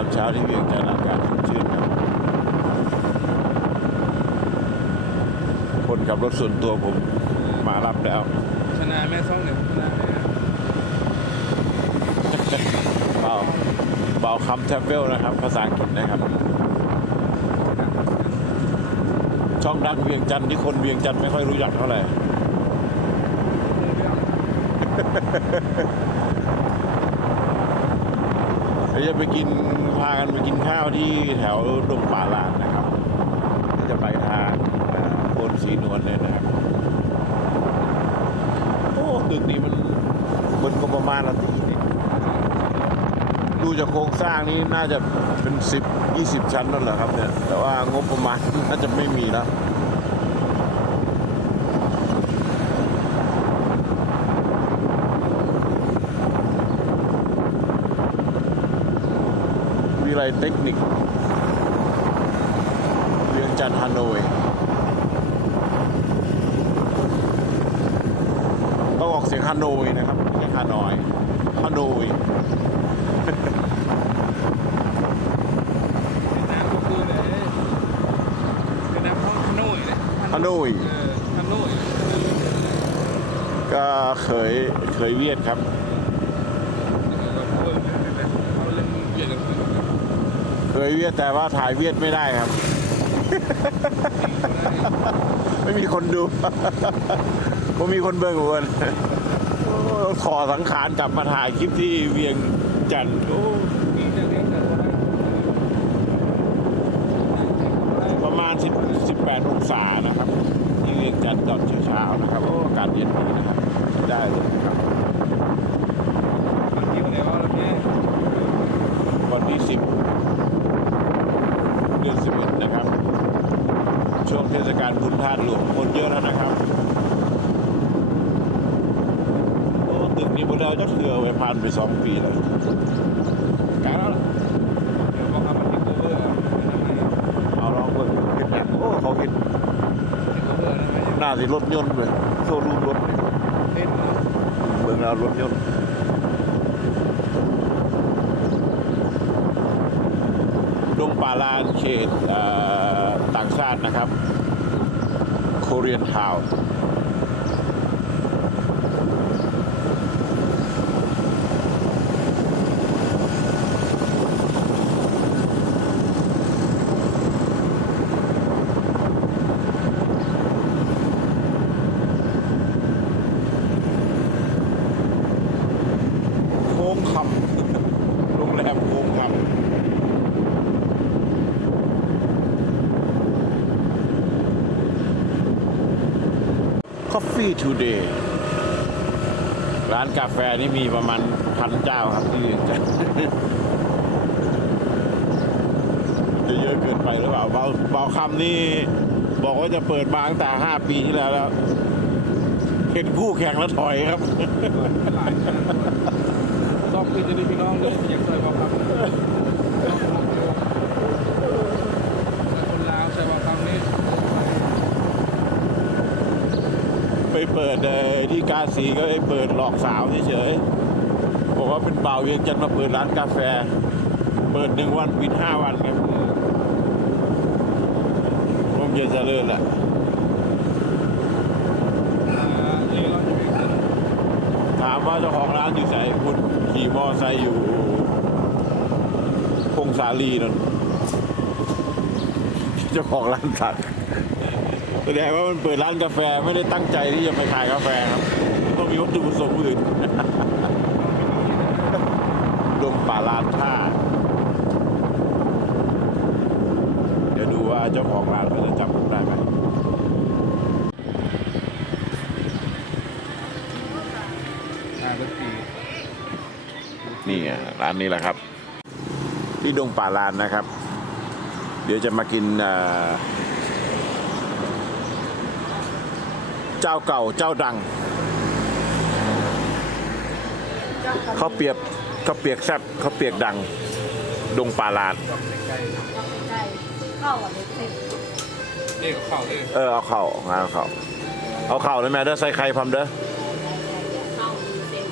ามเช้าที่เวียงจันทร์อากาศสดชื่นครับคนขับรถส่วนตัวผมมารับแล้ว ชนะแม่ซ่องเนี่ยชนะแม่เบาเบาคำแท็บเปิลนะครับ ภาษาอังกฤษนะครับ ช่องดังเวียงจันทร์ที่คนเวียงจันทร์ไม่ค่อยรู้จักเท่าไหร่เดี๋ยวจะไปกินพากันไปกินข้าวที่แถวดงป่าลานนะครับก็จะไปทางโพนสีนวลเลยนะครับโอ้ตึกนี้มันมันก็ประมาณละทีนี่ดูจากโครงสร้างนี้น่าจะเป็นสิบยี่สิบชั้นนั่นแหละครับเนี่ยแต่ว่างบประมาณน่าจะไม่มีแล้ว เทคนิคเวียงจันทร์ฮานอยต้องออกเสียงฮานอยนะครับไม่ใช่ฮานอยฮานอยน้ำก็คือเลยเป็นน้ำห้องขนุ่ยเลยฮานอยเออขนุ่ยก็เคยเคยเวียดครับ เขาเล่นเบียดกัน เค ยเวียดแต่ว่าถ่ายเวียดไม่ได้ครับ ไม่มีคนดูผมมีคนเบิ่งวนขอสังขารกลับมาถ่ายคลิปที่เวียงจันทร์โอ้มีจะเลี้ยงแต่ว่าประมาณ 10 18องศานะครับที่เวียงจันทร์ตอนเช้าๆนะครับ โอ้อากาศเย็นดีนะครับใช้ได้เลยนะครับ มันยิ้มเลยว่าเราเนี่ย วันที่ 10 เดือน11 นะครับ ช่วง เทศกาลบุญธาตุหลวงคนเยอะแล้วนะครับโอ้ตึกนี้พวกเราจะเถื่อไว้ผ่านไปสองปีแล้วกลางแล้วเดี๋ยวบอกครับมันทิ้งโคเวอร์เป็นทำไมเอาลองเบิ่งเห็นยังโอ้เขาเห็นทิ้งโคเวอร์นะไม่หน้าสิรถยนต์เลยโซลูมรถนี่เล่นเบิ่งเอารถยนต์ดงป่าลานเขตเอ่อต่างชาตินะครับ โคเรียนทาว โค้งคำ โรงแรมโค้งคำ Coffee Today ร้านกาแฟนี่มีประมาณพันเจ้าครับที่เวียงจันทร์จะเยอะเกินไปหรือเปล่าเบาเบาคำนี่บอกว่าจะเปิดมาตั้งแต่5ปีที่แล้วแล้วเห็นคู่แข่งแล้วถอยครับติซอกคือจะดีพี่น้องเลยอยากใส่บอกครับคนลาวใส่บอกคำนี้ ไปเปิดเอ่อที่กาสีก็ไปเปิดหลอกสาวเฉยๆบอกว่าเป็นเบาเวียงจันมาเปิดร้านกาแฟ เปิดหนึ่งวันปิดห้าวันครับผมจะเจริญแหละถามว่าเจ้าของร้านอยู่ไหนคุณขี่มอไซค์อยู่พงสาลีนั่นเจ้าของร้านสัก แสดงว่ามันเปิดร้านกาแฟไม่ได้ตั้งใจที่จะไปขายกาแฟครับต้องมีวัตถุประสงค์อื่นดงป่าลานท่าเดี๋ยวดูว่าเจ้าของร้านเขาจะจำผมได้ไหมนี่ร้านนี้แหละครับ ที่ดงป่าลานนะครับ เดี๋ยวจะมากิน เอ่อเจ้าเก่าเจ้าดังข้าวเปียกข้าวเปียกแซ่บข้าวเปียกดัง ดงป่าลานใกล้ใช่เข้ากับเด็กสิๆเด็กเข่าเลยเออเอาเข่าเอาเข่าเอาเข่าเลยแม่เด้อใส่ไข่พร้อมเด้อเข้าดูเส้น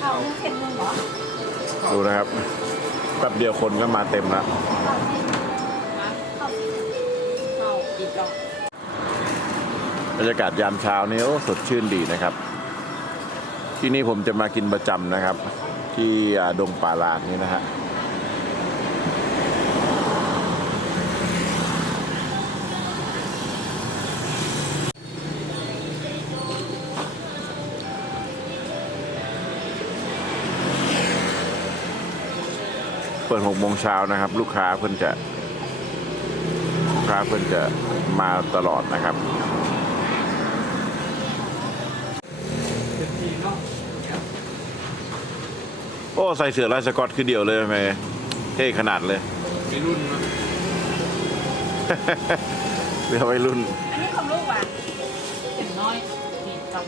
เข้าเรื่องเส้นมึงเหรอดูนะครับเแป๊บเดียวคนก็มาเต็มแล้วเข้าที่เข้าที่เข้าอีกดอก บรรยากาศยามเช้านี้โอ้สดชื่นดีนะครับ ที่นี่ผมจะมากินประจำนะครับ ที่ดงป่าลานนี่นะฮะเปิดหกโมงเช้านะครับ ลูกค้าเพิ่อนจะ ลูกค้าเพิ่อนจะมาตลอดนะครับ เป็นทีมเนาะ โอ้ใส่เสื้อลายสกอตคือเดียวเลยทำไมเท่ขนาดเลยในรุ่นเนาะเรือวัยรุ่น อันนี้ของลูกอะเป็นน้อยนี่จบ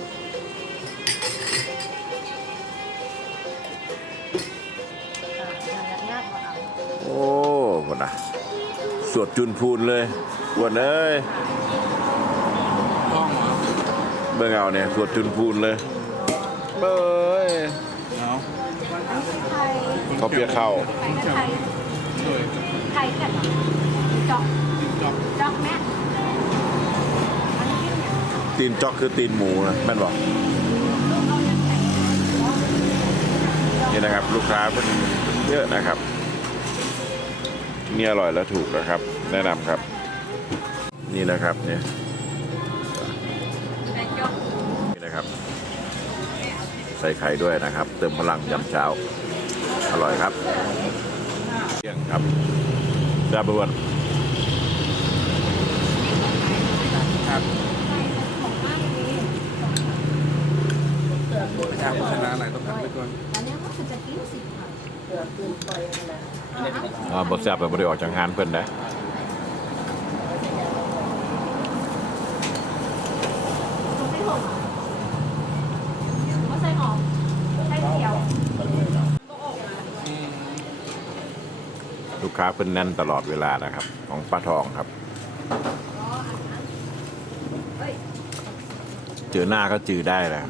เออมันยากๆกว่าเอาโอ้หมดนะสวดจุนพูนเลยวันเอ้ยกล้องเหรอเบิ่งเอาเนี่ยสวดจุนพูนเลยเบ้ยเอาไทย เขาเปียกเข้าไทยไทยสวยไทยกันเหรอจอกติ๊กต็อกจอกแม่อันนี้เนี่ยตีนจอกคือตีนหมูนะแม่นบอกลูกเอายังไงนี่นะครับ ลูกค้าเป็นเยอะนะครับนี่อร่อยและถูกนะครับ แนะนำครับ นี่นะครับเนี่ยไอ้จอกนี่นะครับ ใส่ไข่ด้วยนะครับ เติมพลังยำเช้า อร่อยครับเที่ยงครับดาบวนครับของมากเลยประชาโฆษณาอะไรต้องทำไปก่อนอันนี้ก็คือจะกินสิค่ะเกือบกินไปแล้วอ่าบทแซ่บแต่บริออกจากงานเพิ่นนะต้องใส่หอมก็ใส่หอมใส่เขียว อืม ลู กค้าเพิ่นแน่นตลอดเวลานะครับ ของป้าทองครับ เจอหน้าก็จือได้แล้ว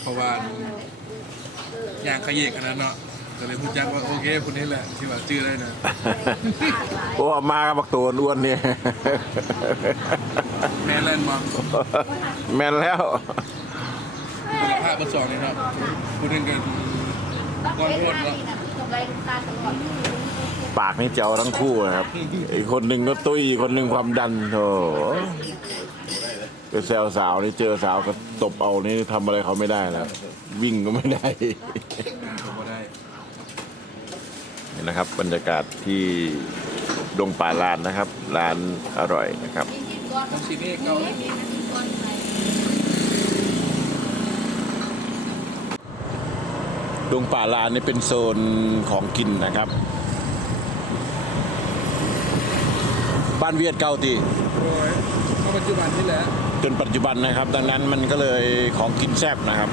เพราะว่าอย่างขยเยกขนาดเนาะก็เลยพูดจักว่าโอเคคนนี้แหละที่ว่าชื่อได้นะโอ้มากับบักตัวอ้วนๆเนี่ยแม่เล่นมาแม่นแล้วคุณภาพบทสองนี่เนาะพูดถึงกัน ก้อนพดแล้วตกไรตาตลอดปากนี่เจ้าทั้งคู่นะครับ อีกคนหนึ่งก็ตุ้ยอีกคนหนึ่งความดันโธ่ไปแซวสาวนี่เจอสาวก็ตบเอานี่ทำอะไรเขาไม่ได้แล้ว วิ่งก็ไม่ได้ผมก็ได้นี่นะครับ บรรยากาศที่ดงป่าลานนะครับ ร้านอร่อยนะครับ ต้องชิ้นนี้เกาหลี ดงป่าลานนี่เป็นโซนของกินนะครับ บ้านเวียดเก่าตีโอ้ยก็ปัจจุบันนี่แหละจนปัจจุบันนะครับ ดังนั้นมันก็เลยของกินแซ่บนะครับ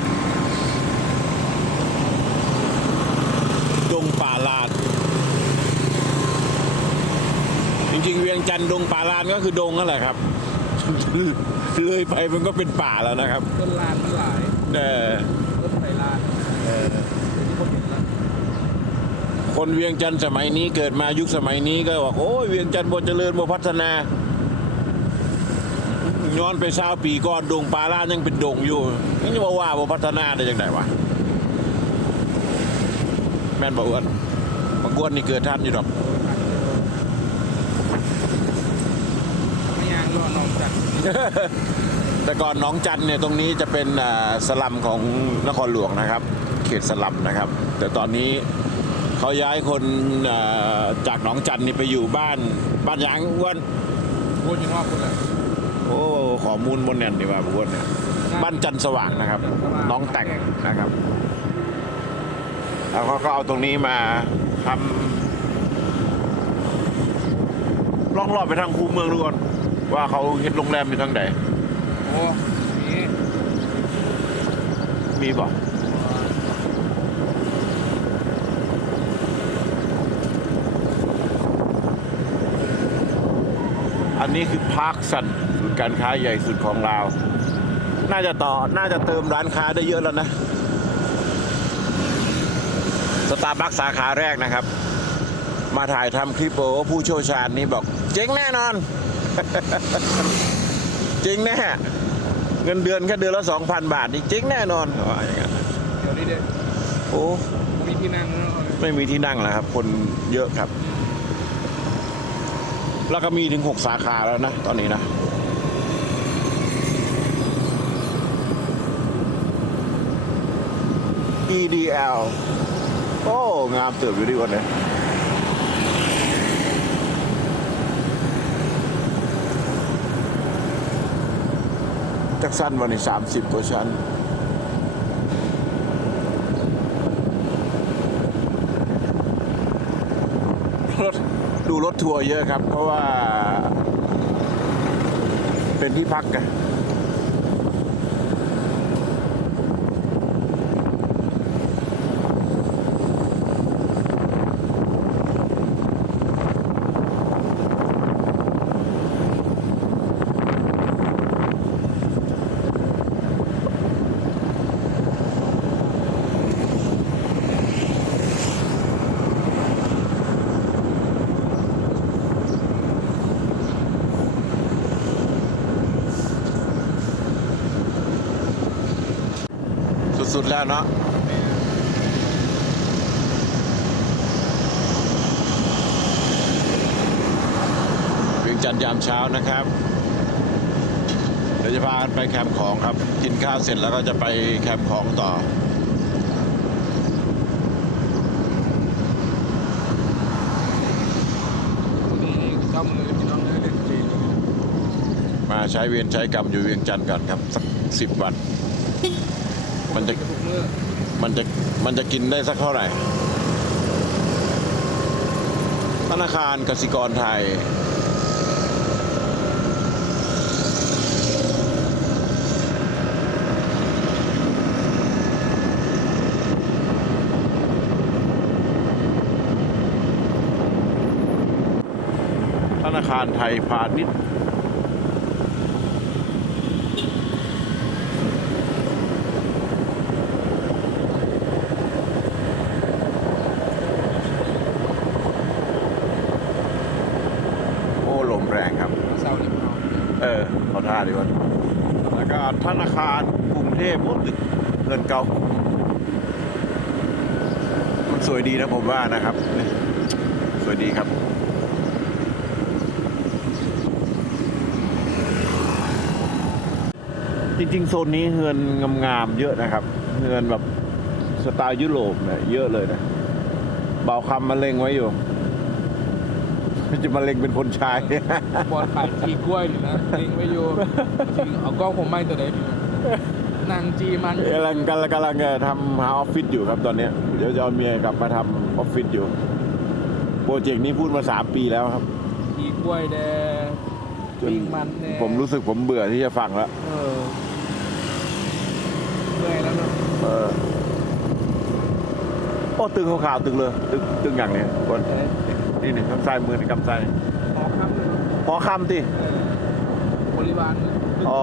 ดงป่าลาน จริงๆ เวียงจันทร์ดงป่าลานก็คือดงนั่นแหละครับ เลยไปมันก็เป็นป่าแล้วนะครับ ต้นลานมันหลายแต่ต้นไผ่ลานเออที่คนเห็นแล้ว คนเวียงจันทร์สมัยนี้เกิดมายุคสมัยนี้ก็บอกโอ้ยเวียงจันทร์บ่เจริญบ่พัฒนา ย้อนไปเช้าปีก่อนดงป่าล่านยังเป็นดงอยู่นี่จะมาว่าบ่พัฒนาได้ยังไงวะแม่นบ่อ้วนบางอ้วนนี่เกิดทันอยู่ดอกไม่ยางรอน้องจัดแต่ก่อนหน้องจันเนี่ยตรงนี้จะเป็นสลัมของนครหลวงนะครับ เขตสลัมนะครับ แต่ตอนนี้ เขาย้ายคนอ่าจากหนองจันนี่ไปอยู่บ้าน บ้านยางอ้วนพูดอยู่นอกคนแหละโอ้ข้อมูลบนแน่นดีว่าอ้วนเนี่ยบ้านจันทร์สว่างนะครับหน้องแต่งนะครับแล้วเขาก็เอาตรงนี้มาทำล่องรอบไปทางคูเมืองดูก่อนว่าเขาเฮ็ดโรงแรมอยู่ทางไหนโอ้นี่มีบ่ อันนี้คือพาร์คสันศูนย์การค้าใหญ่สุดของลาว น่าจะต่อ น่าจะเติมร้านค้าได้เยอะแล้วนะ สตาร์บัคสาขาแรกนะครับ มาถ่ายทำคลิปโอ้ผู้เชี่ยวชาญนี่บอก เจ๊งแน่นอน เจ๊งแน่ เงินเดือนแค่เดือนละสองพันบาทนี่เจ๊งแน่นอนเขาว่าอย่างนั้นเดี๋ยวนี้เด็กโอ้มีที่นั่งแล้วไม่มีที่นั่งแล้วครับ คนเยอะครับ แล้วก็มีถึงหกสาขาแล้วนะ ตอนนี้นะ EDL โอ้ งามเติบอยู่ดีวันนี้จักสั้นวันนี้สามสิบกว่าชั้น ดูรถทัวร์เยอะครับ เพราะว่า เป็นที่พักกัน สุดๆแล้วเนาะวียงจันยามเช้านะครับเดี๋ยวจะพากันไปแคมป์ของครับ กินข้าวเสร็จแล้วก็จะไปแคมป์ของต่อนี่เจ้ามือพี่น้องเล่นจีนมาใช้เวียนใช้กรรมอยู่เวียงจันทร์ก่อนครับ สักสิบวัน มันจะมันจะมันจะกินได้สักเท่าไหร่ ธนาคารกสิกรไทย ธนาคารไทยพาณิชย์ โอ้ลมแรงครับ เสาร์นี้พี่น้อง เออเขาท่าดีวะแล้วก็ธนาคารกรุงเทพโอ้ตึก เงินเก่ามันสวยดีนะผมว่านะครับ สวยดีครับ จริงๆ โซนนี้เฮือนงามๆเยอะนะครับเฮือนแบบสไตล์ยุโรปเนี่ยเยอะเลยนะเบาคำมาเล็งไว้อยู่จะมาเล็งเป็นคนชายบอลขายจีกล้วยอยู่นะลิงไว้อยู่จริงเอากล้องผมไม่ตัวไหนดี นางจีมันกำลังกำลังกำลังจะทำหาออฟฟิศอยู่ครับตอนเนี้ยเดี๋ยวจะเอาเมียกลับมาทำออฟฟิศอยู่ โปรเจกต์นี้พูดมาสามปีแล้วครับจีกล้วยแดงจนปิ้งมันแน่ผมรู้สึกผมเบื่อที่จะฟังแล้วเออเมื่อยแล้วเนอะเออโอ้ตึงขาวๆตึงเลยตึงตึงอย่างเนี้ยคนเอ๊ะนี่นี่ข้างซ้ายมือนี่กำซ้ายหอคำเลยเนอะหอคำติเออบริวารเนี่ย อ๋อ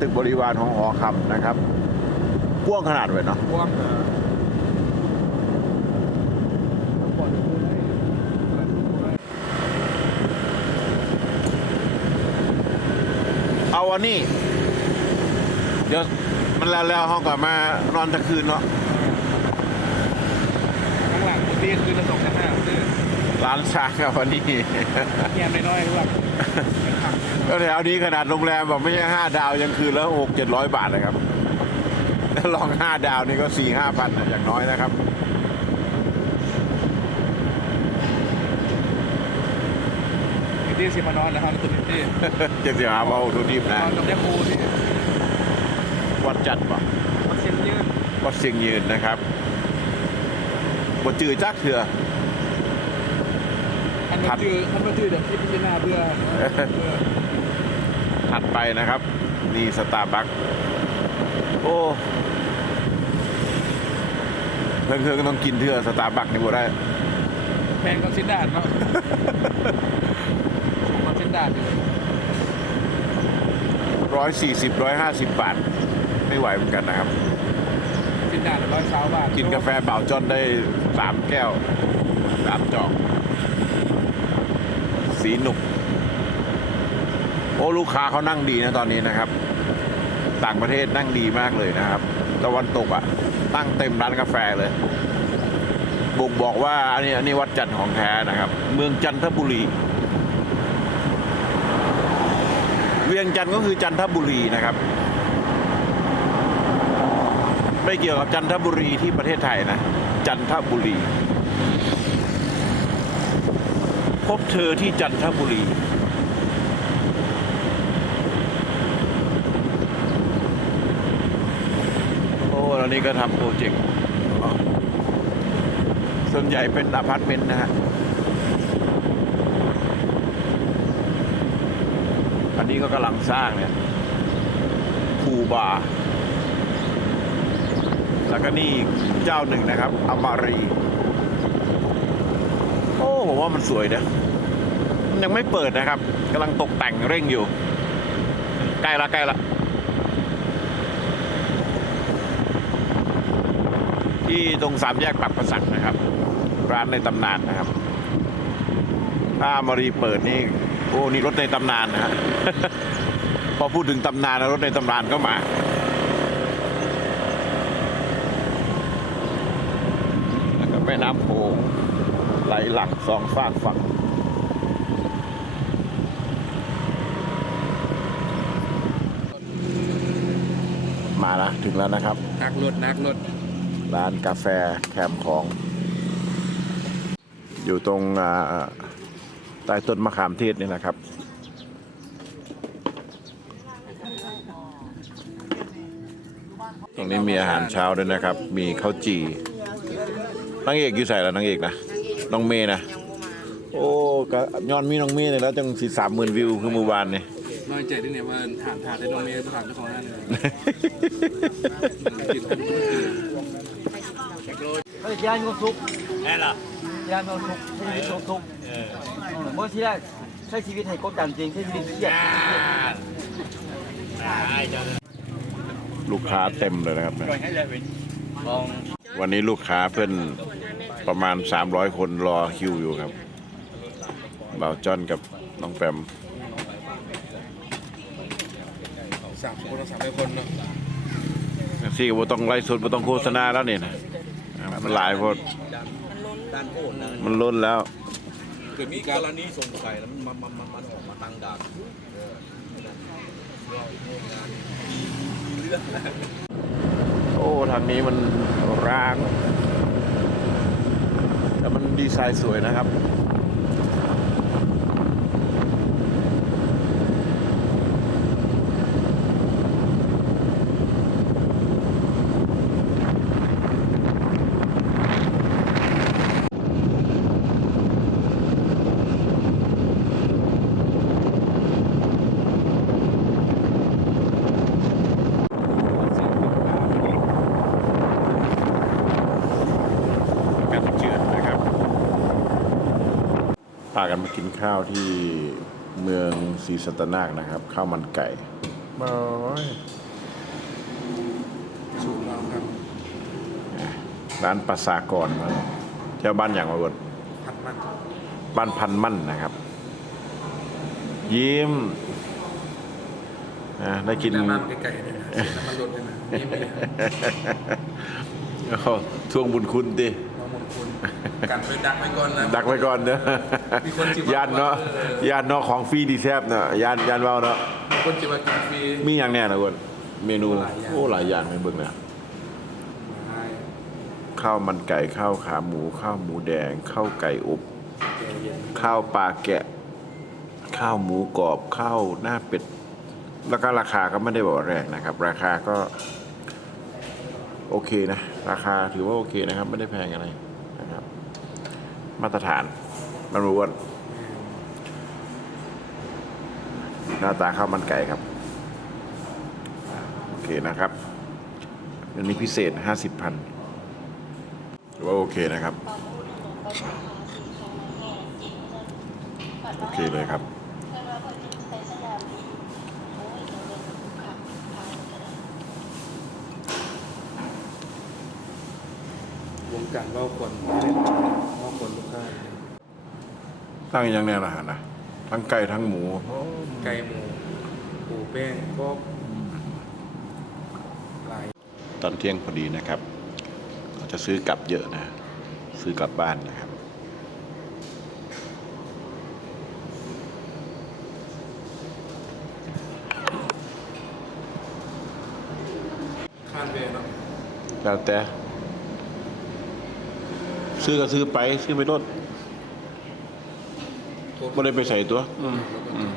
ตึกบริวารของหอคำนะครับกว้างขนาดเลยเนาะกว้างหาต้องปล่อยมือให้ปล่อยมือให้เอาวันนี้ เดี๋ยวมันแล้วแล้วห้องก่อนมานอนตะคืนเนาะข้างหลังเตียงคือละสองชั้นห้าเนี่ยร้านชาครับวันนี้เงียบน้อยๆข้างหลังเป็นผั กก็แถวนี้ขนาดโรงแรมแบบไม่ใช่ห้าดาวยังคืนแล้วหกเจ็ดร้อยบาทนะครับถ้าลองห้าดาวนี่ก็สี่ห้าพันอย่างน้อยนะครับมีที่สิมานอนนะครับตุนที่เจ็ดสิบห้าเบาดูดิบนนะอนกับแม่ครูที่วัดจัดปะมันเส้นยืดวัดเสียงยืนนะครับวัดจือจักเถื่อ อันมันจืออันมันจือเดี๋ยวที่พิจารณาเพื่อเพื่อถัดไปนะครับ นี่สตาร์บัคโอ้เพื่อนๆก็ต้องกินเถื่อสตาร์บัคนี่บ่ได้แพงกับเส้นดาดเนาะผมมาเส้นดาดอยู่ร้อยสี่สิบร้อยห้าสิบบาท ไม่ไหวเหมือนกันนะครับเส้นจานละร้อยสาวบาท กินกาแฟเบาจอนได้สามแก้วสามจอก สีหนุก โอ้ลูกค้าเขานั่งดีนะตอนนี้นะครับ ต่างประเทศนั่งดีมากเลยนะครับ ตะวันตกอะ่ะ ตั้งเต็มร้านกาแฟเลยบ่งบอกว่าอันนี้อันนี้วัดจันทร์ของแท้นะครับ เมืองจันทบุรี เวียงจันทร์ก็คือจันทบุรีนะครับ ไม่เกี่ยวกับจันทบุรีที่ประเทศไทยนะ จันทบุรี พบเธอที่จันทบุรีโอ้แล้วนี่ก็ทำโปรเจกต์อ๋อส่วนใหญ่เป็นอพาร์ตเมนต์นะฮะอันนี้ก็กำลังสร้างเนี่ยคูบาร์แล้วก็นี่เจ้าหนึ่งนะครับ อมารีโอ้ ผมว่ามันสวยนะมันยังไม่เปิดนะครับกำลังตกแต่งเร่งอยู่ ใกล้ละใกล้ละที่ตรงสามแยกปักประสักนะครับ ร้านในตำนานนะครับ ถ้ามารีเปิดนี่โอ้นี่รถในตำนานนะฮะพอพูดถึงตำนานแล้วรถในตำนานก็มาแล้วก็แม่น้ำโขง ไหลหลักสองฝากฝั่งมาแล้วถึงแล้วนะครับ นักรถนักรถร้านกาแฟแคมของ อยู่ตรงอ่าใต้ต้นมะขามเทศนี่นะครับ ตรงนี้มีอาหารเช้าด้วยนะครับ มีข้าวจี่นางเอกอยู่ใส่แล้วนางเอกนะ น้องเมย์นะยังบ่มาโอ้ก็ย้อนมีน้องเมย์เลยแล้วจังสิสามหมื่นวิวคือเมื่อวานนี่น้อยใจด้วยเนี่ยว่าถามถามได้น้องเมย์ถามเจ้าของร้านเลยกินเฮ้ยยายมีความสุขแน่ล่ะยายมีความสุขใช้ชีวิตมีความสุขเออเมื่อที่แรกใช้ชีวิตให้กดดันจริงใช้ชีวิตเครียดลูกค้าเต็มเลยนะครับเนี่ยลองวันนี้ลูกค้าเพื่อน ประมาณ 300 คนรอคิวอยู่ครับบ่าวจอนกับน้องแปมสามคนสามร้อยคนเนาะซี่ว่าต้องไล่สดว่าต้องโฆษณาแล้วเนี่ยนะมันหลายคนด้านโคตรนะมันล้นแล้วเกิดมีกรณีสงสัยแล้วมันมันมันมันออกมาตั้งด่านโอ้ทางนี้มันร้าง แต่มันดีไซน์สวยนะครับ กันเจือนนะครับพา กันมากินข้าวที่เมืองศรีสัตนาคนะครับ ข้าวมันไก่บอยสูตรเราครับร้านปราสากรมาเที่ยวบ้านอย่างมาบนผัดมันบ้านพันมั่นนะครับ ยิ้มนะได้กินน้ำมันไก่ๆเลยนะเสียน้ำมันรถเลยนะนี่มีโอ้โหทวงบุญคุณดิน้องมนคุณ กันไปดักไว้ก่อนนะดักไว้ก่อนเนอะมีคนจิบว่ายานเนาะเออยานเนาะของฟรีดีแซบเนาะยานยานเบาเนาะคนจะมากินฟรีมีอย่างแน่นะคนเมนูหลายอย่างโอ้หลายอย่างในเบิ่งนะใช่ข้าวมันไก่ข้าวขาหมู ข้าวหมูแดง ข้าวไก่อบแกงเย็นข้าวปลาแกะ ข้าวหมูกรอบข้าวหน้าเป็ดแล้วก็ราคาก็ไม่ได้บอกว่าแรงนะครับ ราคาก็ โอเคนะ ราคาถือว่าโอเคนะครับ ไม่ได้แพงอะไรนะครับ มาตรฐานมันรู้ว่าหน้าตาข้าวมันไก่ครับ โอเคนะครับอันนี้พิเศษห้าสิบพันถือว่าโอเคนะครับ โอเคเลยครับผมกะว่าคน ว่าคนลูกค้าตั้งอย่างแน่ละฮะนะทั้งไก่ทั้งหมูไก่หมูปูแป้งก็หลายตอนเที่ยงพอดีนะครับเราจะซื้อกลับเยอะนะ ซื้อกลับบ้านนะครับข้านเวรเนาะแล้วแต่ ซื้อก็ซื้อไป ซื้อไปรถไม่ได้ไปใส่ตัว อืมอืม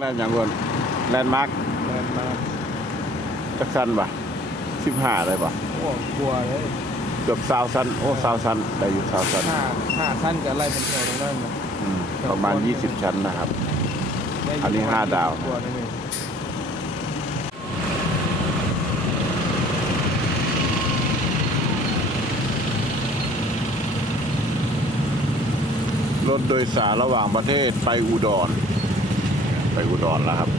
แลนด์อย่างก่อนแลนด์มาร์คแม่นมาก จักสันป่ะสิบห้าได้ป่ะโอ้กลัวเลยเกือบสาวสันโอ้สาวสันได้อยู่สาวสันห้าห้าสั้นกับอะไรเป็นแถวตรงนั้นนะอืมประมาณยี่สิบชั้นนะครับอันนี้ห้าดาว กลัวได้ไหมรถโดยสารระหว่างประเทศไปอุดร ไปอุดรแล้วครับ